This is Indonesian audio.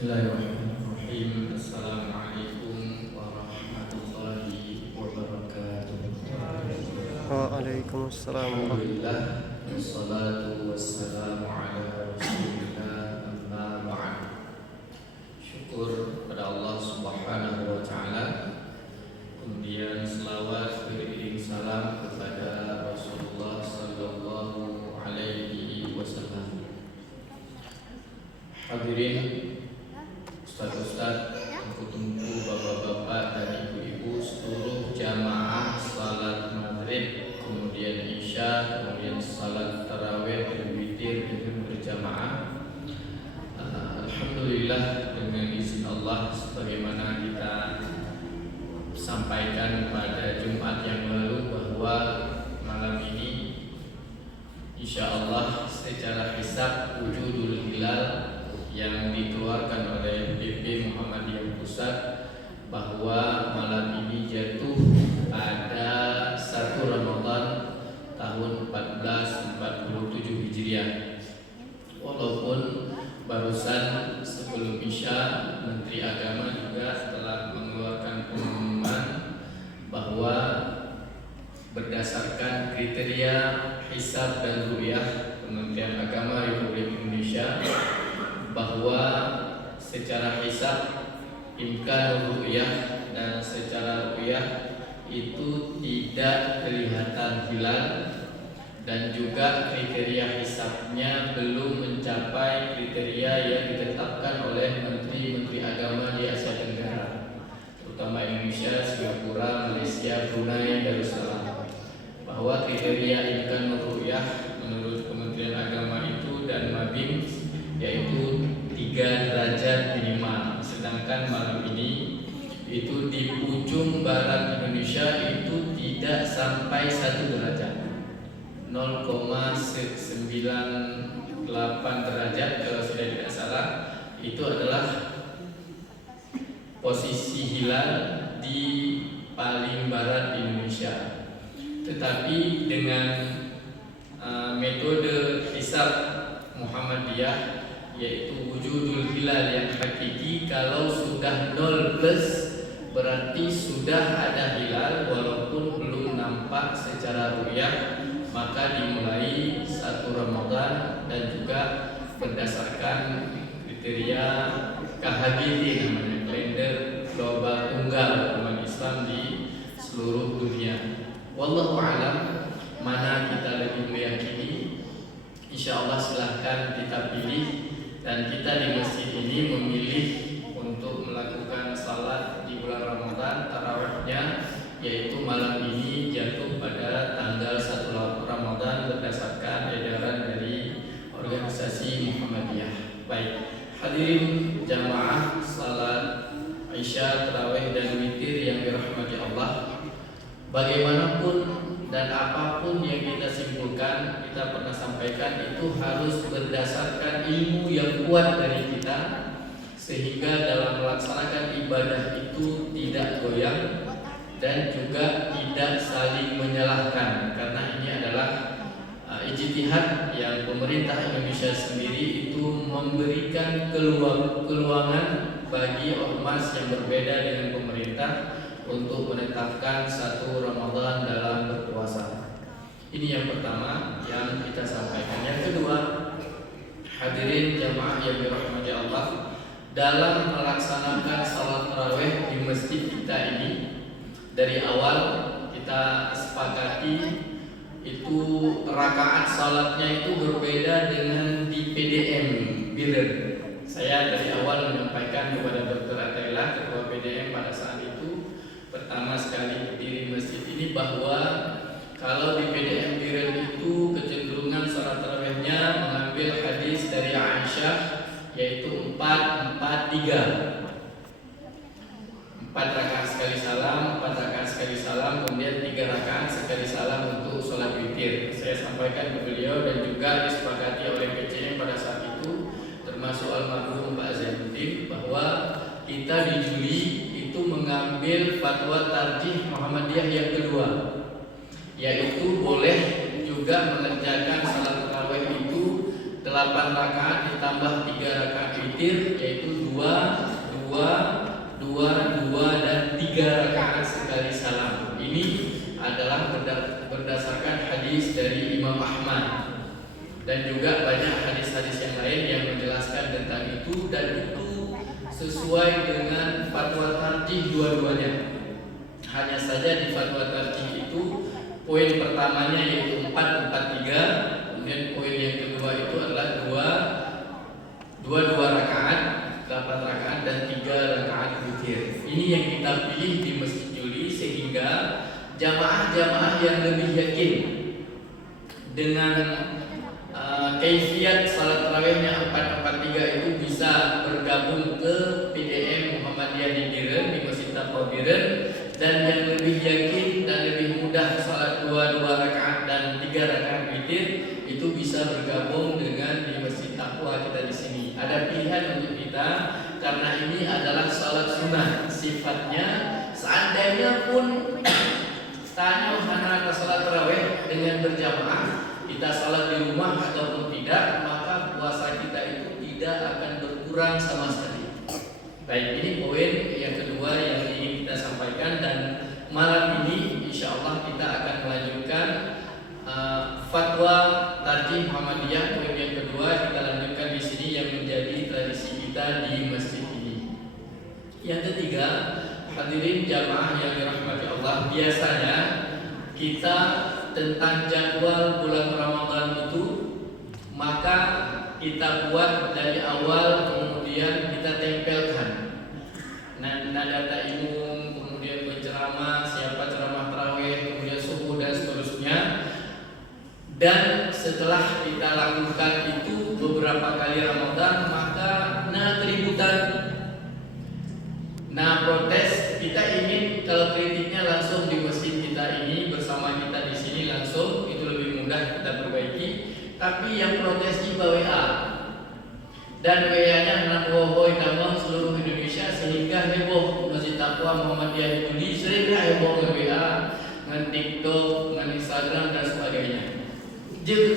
Bismillahirrahmanirrahim. Assalamualaikum warahmatullahi wabarakatuh. Waalaikumsalam warahmatullahi. Alhamdulillah, wassalatu wassalamu ala rasulillah, amma ba'd. Syukur pada Allah subhanahu wa ta'ala. Kemudian selawat beriring salam kepada Rasulullah sallallahu alaihi wasallam. Hadirin Ustaz-ustaz, tunggu-tunggu, bapak-bapak dan ibu-ibu, seluruh jamaah salat maghrib, kemudian isya, kemudian salat tarawih dan witir dengan berjamaah. Alhamdulillah, dengan izin Allah, sebagaimana kita sampaikan pada Jumat yang lalu bahwa malam ini insya Allah secara hisab wujudul hilal yang dikeluarkan oleh BP Muhammadiyah Pusat bahwa malam ini jatuh pada 1 Ramadan tahun 1447 Hijriah. Walaupun barusan sebelum Isya Menteri Agama juga telah mengeluarkan pengumuman bahwa berdasarkan kriteria hisab dan ru'yah Kementerian Agama Republik Indonesia bahwa secara hisab imkan ru'yah dan secara ru'yah itu tidak kelihatan hilal dan juga kriteria hisabnya belum mencapai kriteria yang ditetapkan oleh menteri-menteri agama di Asia Tenggara, terutama Indonesia, Singapura, Malaysia, Brunei, Darussalam, bahwa kriteria imkan ru'yah menurut Kementerian Agama itu dan Mabim yaitu 3 derajat minimal. Sedangkan malam ini itu di ujung barat Indonesia itu tidak sampai 1 derajat, 0,98 derajat kalau sudah tidak salah. Itu adalah posisi hilal di paling barat Indonesia. Tetapi dengan metode hisab Muhammadiyah yaitu wujudul hilal yang hakiki, kalau sudah 0 plus berarti sudah ada hilal walaupun belum nampak secara ru'yah, maka dimulai 1 Ramadan dan juga berdasarkan kriteria KHGT namanya, kalender global tunggal umat Islam di seluruh dunia. Wallahu a'lam mana kita lebih meyakini. Insya Allah silahkan kita pilih. Dan kita di masjid ini memilih untuk melakukan salat di bulan Ramadan tarawihnya, yaitu malam ini jatuh pada tanggal 1 Ramadan berdasarkan edaran dari organisasi Muhammadiyah. Baik, hadirin jamaah salat Isya, tarawih dan witir yang dirahmati Allah. Bagaimanapun dan apapun yang kita simpulkan, kita pernah sampaikan, itu harus berdasarkan ilmu yang kuat dari kita, sehingga dalam melaksanakan ibadah itu tidak goyang dan juga tidak saling menyalahkan, karena ini adalah ijtihad yang pemerintah Indonesia sendiri itu memberikan keluangan bagi ormas yang berbeda dengan pemerintah untuk menetapkan 1 Ramadan dalam berpuasa. Ini yang pertama yang kita sampaikan. Yang kedua, hadirin jamaah yang dirahmati Allah, dalam melaksanakan salat tarawih di masjid kita ini, dari awal kita sepakati itu rakaat salatnya itu berbeda dengan di PDM Biren. Saya dari awal menyampaikan kepada Dr. Atayla, ketua PDM pada saat itu pertama sekali berdiri masjid ini, bahwa kalau di PDM Biren itu kecenderungan salat tarawihnya mengambil hadis dari Aisyah, yaitu 4-4-3, 4 rakaat sekali salam, 4 rakaat sekali salam, kemudian 3 rakaat sekali salam untuk sholat witir. Saya sampaikan ke beliau dan juga disepakati oleh PCM pada saat itu, termasuk almarhum Pak Zainuddin, bahwa kita di Juli itu mengambil fatwa tarjih Muhammadiyah yang kedua, yaitu boleh juga mengerjakan salat tarawih itu 8 8 rakaat ditambah 3 rakaat witir, yaitu 2, 2, 2, 2 dan 3 rakaat sekali salam. Ini adalah berdasarkan hadis dari Imam Ahmad. Dan juga banyak hadis-hadis yang lain yang menjelaskan tentang itu, dan itu sesuai dengan fatwa tarjih dua-duanya. Hanya saja di fatwa tarjih itu poin pertamanya yaitu 4-4-3, kemudian poin yang kedua itu adalah 2 rakaat, 8 rakaat dan 3 rakaat witir. Ini yang kita pilih di Masjid Juli, sehingga jamaah-jamaah yang lebih yakin dengan kaifiat salat tarawihnya 4-4-3 itu bisa bergabung ke PDM Muhammadiyah di Biren, di Masjid Taqwa Biren, dan yang lebih yakin dan lebih mudah salat 2 rakaat dan 3 rakaat witir itu bisa bergabung dengan di Masjid Taqwa kita di sini. Ada pilihan untuk kita karena ini adalah salat sunnah sifatnya. Seandainya pun tanya hana salat tarawih dengan berjamaah, kita salat di rumah ataupun tidak, maka puasa kita itu tidak akan berkurang sama sekali. Baik, ini poin yang kedua yang ingin kita sampaikan, dan malam ini insya Allah kita akan melanjutkan fatwa tarjih Muhammadiyah. Poin yang kedua kita lanjutkan di sini yang menjadi tradisi kita di masjid ini. Yang ketiga, hadirin jamaah yang dirahmati Allah, biasanya kita tentang jadwal bulan Ramadan itu maka kita buat dari awal, kemudian kita tempelkan nada ta'imum, kemudian berceramah, siapa ceramah tarawih, kemudian subuh dan seterusnya. Dan setelah kita lakukan itu beberapa kali Ramadan, maka keributan, protes. Kita ingin kalau kritiknya langsung di masjid kita ini bersama kita di sini langsung, itu lebih mudah kita perbaiki. Tapi yang protes di WA, dan WA-nya anak bohoi damang seluruh Indonesia, sehingga heboh Masjid Taqwa Muhammadiyah ini sering heboh ke WA, dengan TikTok, dengan Instagram dan sebagainya. Jadi